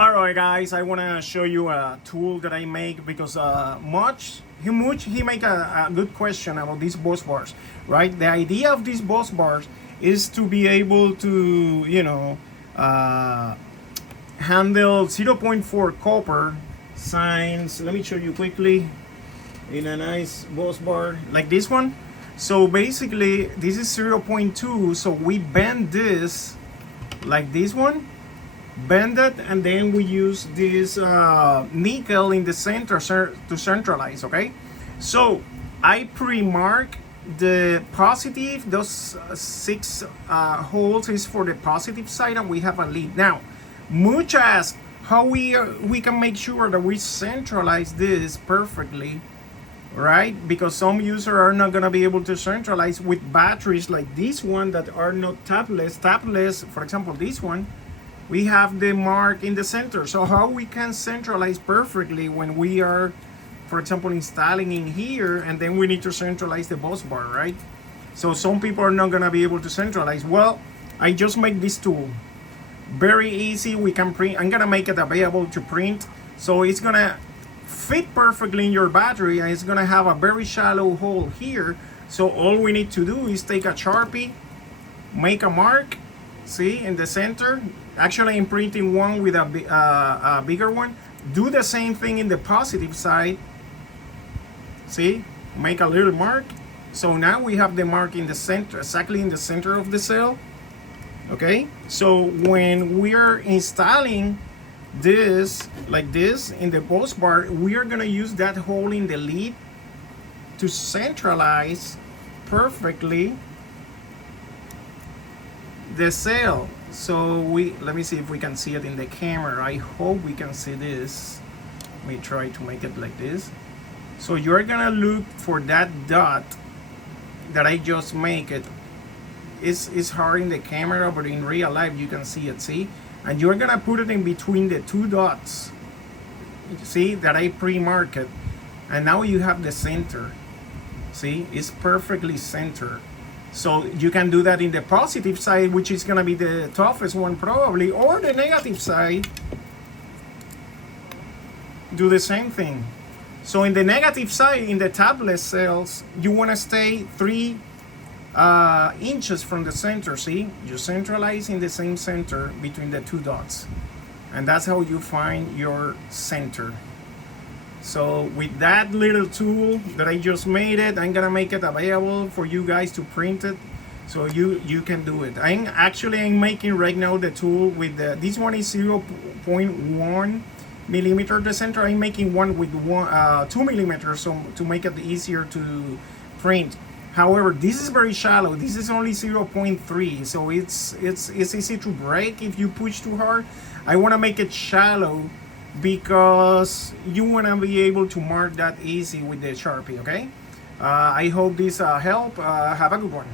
Alright guys, I want to show you a tool that I make because he make a good question about these bus bars, right? The idea of these bus bars is to be able to, handle 0.4 copper signs. Let me show you quickly in a nice bus bar like this one. So basically this is 0.2, so we bend this like this one, bend it, and then we use this nickel in the center to centralize. Okay, so I pre-mark the positive. Those 6 holes is for the positive side, and we have a lead. Now Much ask how we can make sure that we centralize this perfectly, right? Because some users are not going to be able to centralize with batteries like this one that are not tapless. For example, this one, we have the mark in the center. So how we can centralize perfectly when we are, for example, installing in here, and then we need to centralize the bus bar, right? So some people are not going to be able to centralize. Well, I just make this tool very easy. We can print. I'm gonna make it available to print, so it's gonna fit perfectly in your battery, and it's gonna have a very shallow hole here. So all we need to do is take a Sharpie, make a mark, see, in the center. Actually, I'm printing one with a bigger one. Do the same thing in the positive side. See, make a little mark. So now we have the mark in the center, exactly in the center of the cell. Okay, so when we're installing this like this in the bus bar, we are gonna use that hole in the lead to centralize perfectly the cell. So let me see if we can see it in the camera. I hope we can see this. Let me try to make it like this. So you're gonna look for that dot that I just make it. It's hard in the camera, but in real life you can see it, see? And you're gonna put it in between the 2 dots, see, that I pre-marked. And now you have the center. See, it's perfectly centered. So you can do that in the positive side, which is gonna be the toughest one probably, or the negative side. Do the same thing. So in the negative side, in the tabless cells, you wanna stay 3 inches from the center. See, you centralize in the same center between the 2 dots, and that's how you find your center. So with that little tool that I just made it, I'm gonna make it available for you guys to print it, so you can do it. I'm making right now the tool with this one is 0.1 millimeter the center. I'm making one with 2 millimeters, so to make it easier to print. However, this is very shallow. This is only 0.3, so it's easy to break if you push too hard. I want to make it shallow because you want to be able to mark that easy with the Sharpie. Okay, I hope this helped. Have a good one.